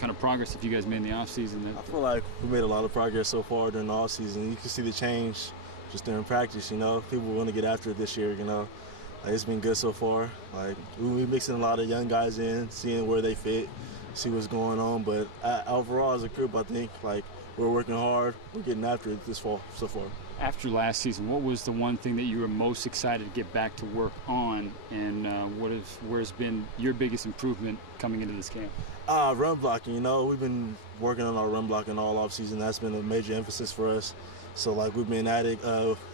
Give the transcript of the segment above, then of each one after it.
kind of progress have you guys made in the offseason? I feel like we made a lot of progress so far during the offseason. You can see the change just during practice, you know. People want to get after it this year, you know. Like, it's been good so far. Like, we're mixing a lot of young guys in, seeing where they fit, see what's going on. But overall, as a group, I think, like, we're working hard. We're getting after it this fall so far. After last season, what was the one thing that you were most excited to get back to work on, and where's been your biggest improvement coming into this camp? Run blocking. You know, we've been working on our run blocking all offseason. That's been a major emphasis for us. So, like, we've been at it.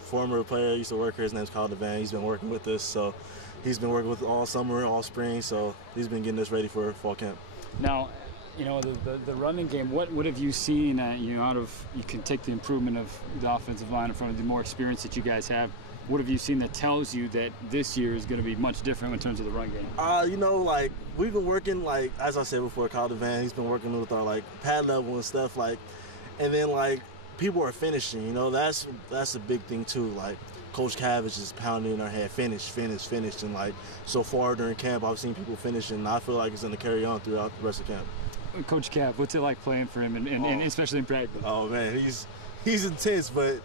Former player used to work here. His name's Kyle Devan. He's been working with us. So he's been working with all summer, all spring. So he's been getting us ready for fall camp. Now, you know, the running game, what have you seen, you can take the improvement of the offensive line in front of the more experience that you guys have. What have you seen that tells you that this year is going to be much different in terms of the run game? You know, like, we've been working, like, as I said before, Kyle Devan, he's been working with our, like, pad level and stuff, like, and then, like, people are finishing, you know, that's a big thing, too. Like, Coach Cav is just pounding in our head, finish, and, like, so far during camp, I've seen people finish, and I feel like it's going to carry on throughout the rest of camp. Coach Cav, what's it like playing for him, and especially in practice? Oh, man, he's intense, but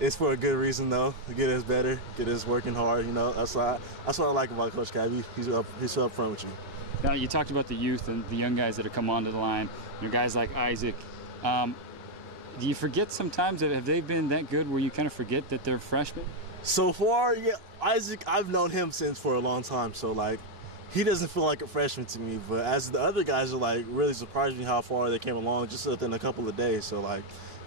it's for a good reason, though, to get us better, get us working hard, you know. That's what I like about Coach Cav. He's up front with you. Now, you talked about the youth and the young guys that have come onto the line, guys like Isaac. Do you forget sometimes, have they been that good where you kind of forget that they're freshmen? So far, yeah, Isaac, I've known him for a long time, so, like, he doesn't feel like a freshman to me, but as the other guys are, like, really surprised me how far they came along just within a couple of days. So, like,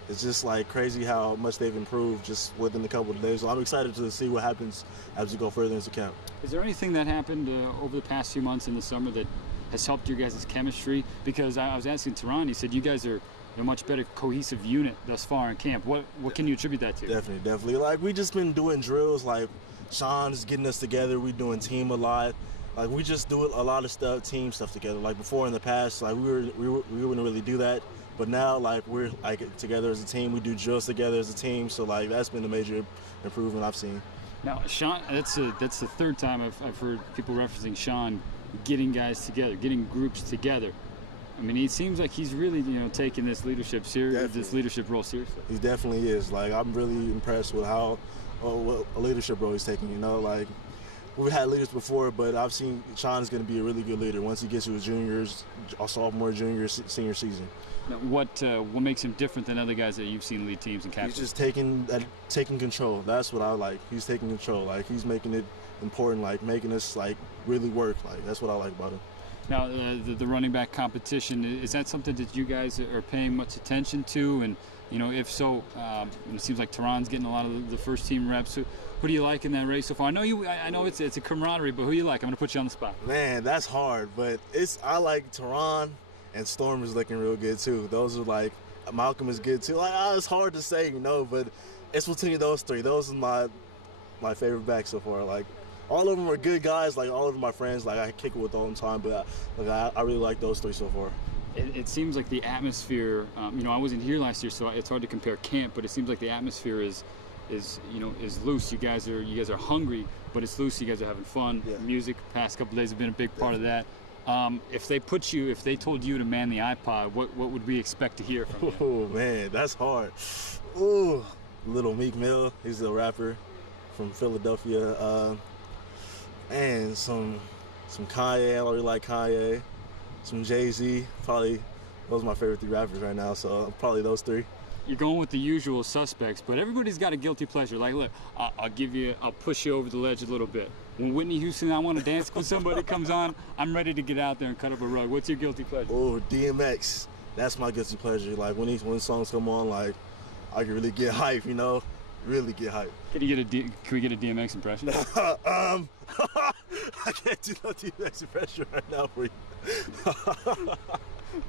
it's just, like, crazy how much they've improved just within a couple of days. So I'm excited to see what happens as we go further into camp. Is there anything that happened over the past few months in the summer that has helped your guys' chemistry? Because I was asking Teron, he said you guys are a much better cohesive unit thus far in camp. What can you attribute that to? Definitely. Like, we just been doing drills. Like, Sean's getting us together. We doing team a lot. Like, we just do a lot of stuff, team stuff together. Like, before in the past, like, we wouldn't really do that. But now, like, we're, like, together as a team. We do drills together as a team. So, like, that's been a major improvement I've seen. Now, Sean, that's the third time I've heard people referencing Sean getting guys together, getting groups together. I mean, it seems like he's really, taking this leadership role seriously. He definitely is. Like, I'm really impressed with what a leadership role he's taking, you know, like, we've had leaders before, but I've seen Sean is going to be a really good leader once he gets to his juniors, sophomore, junior, senior season. Now, what makes him different than other guys that you've seen lead teams and captain? He's just taking control. That's what I like. He's taking control. Like, he's making it important, like, making us, like, really work. Like, that's what I like about him. Now, the running back competition, is that something that you guys are paying much attention to? And, if so, it seems like Teron's getting a lot of the first team reps. So who do you like in that race so far? I know it's a camaraderie, but who do you like? I'm going to put you on the spot. Man, that's hard, but I like Teron, and Storm is looking real good too. Those are, like, Malcolm is good too. Like, it's hard to say, but it's between those three. Those are my favorite backs so far. Like, all of them are good guys. Like, all of them are my friends. Like, I kick it with all the time, but I really like those three so far. It seems like the atmosphere. I wasn't here last year, so it's hard to compare camp. But it seems like the atmosphere is loose. You guys are hungry, but it's loose. You guys are having fun. Yeah. Music, past couple of days have been a big part of that. If they told you to man the iPod, what would we expect to hear from you? Oh man, that's hard. Ooh, Little Meek Mill. He's a rapper from Philadelphia. And some Kanye. I really like Kanye. Some Jay-Z. Probably those are my favorite three rappers right now. So probably those three. You're going with the usual suspects, but everybody's got a guilty pleasure. Like, look, I'll push you over the ledge a little bit. When Whitney Houston, I Want to Dance when somebody comes on, I'm ready to get out there and cut up a rug. What's your guilty pleasure? Oh, DMX. That's my guilty pleasure. Like, when songs come on, like, I can really get hype, really get hype. Can we get a DMX impression? I can't do no DMX impression right now for you.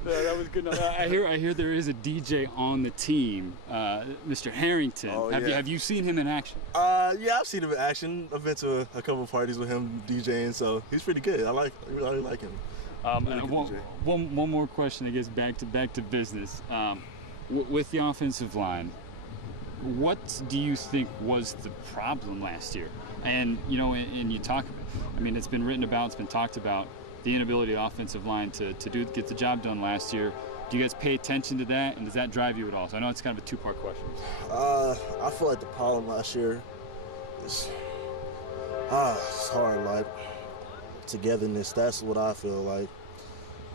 Yeah, that was good enough. I hear there is a DJ on the team, Mr. Harrington. Oh, Have you seen him in action? Yeah, I've seen him in action. I've been to a couple of parties with him DJing, so he's pretty good. I really like him. One more question, I guess, back to business. With the offensive line, what do you think was the problem last year? And and you talk, it's been written about, it's been talked about. the inability of the offensive line to get the job done last year. Do you guys pay attention to that, and does that drive you at all? So I know it's kind of a two-part question. I feel like the problem last year is it's hard, like togetherness. That's what I feel like.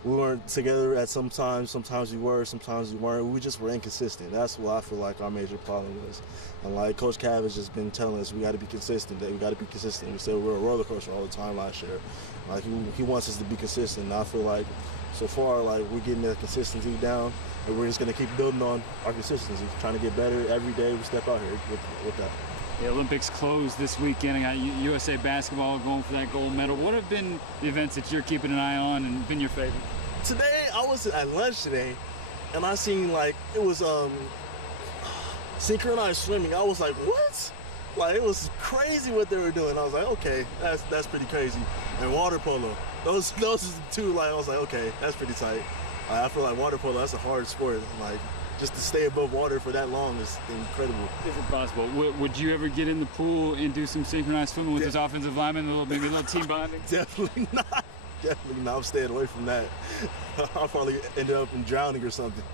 We weren't together at sometimes we were, sometimes we weren't. We just were inconsistent. That's what I feel like our major problem is. And like Coach Cav has just been telling us we got to be consistent, that we got to be consistent. We said we were a roller coaster all the time last year. Like he wants us to be consistent. And I feel like so far, like we're getting that consistency down, and we're just going to keep building on our consistency, trying to get better every day we step out here with that. The Olympics closed this weekend. I got USA basketball going for that gold medal. What have been the events that you're keeping an eye on and been your favorite? Today, I was at lunch today, and I seen like it was synchronized swimming. I was like, what? Like it was crazy what they were doing. I was like, okay, that's pretty crazy. And water polo, those are the two. Like I was like, okay, that's pretty tight. I feel like water polo, that's a hard sport. Like just to stay above water for that long is incredible. Is it possible? Would you ever get in the pool and do some synchronized swimming with this offensive lineman, maybe a little team bonding? Definitely not. Definitely not. I'm staying away from that. I'll probably end up drowning or something.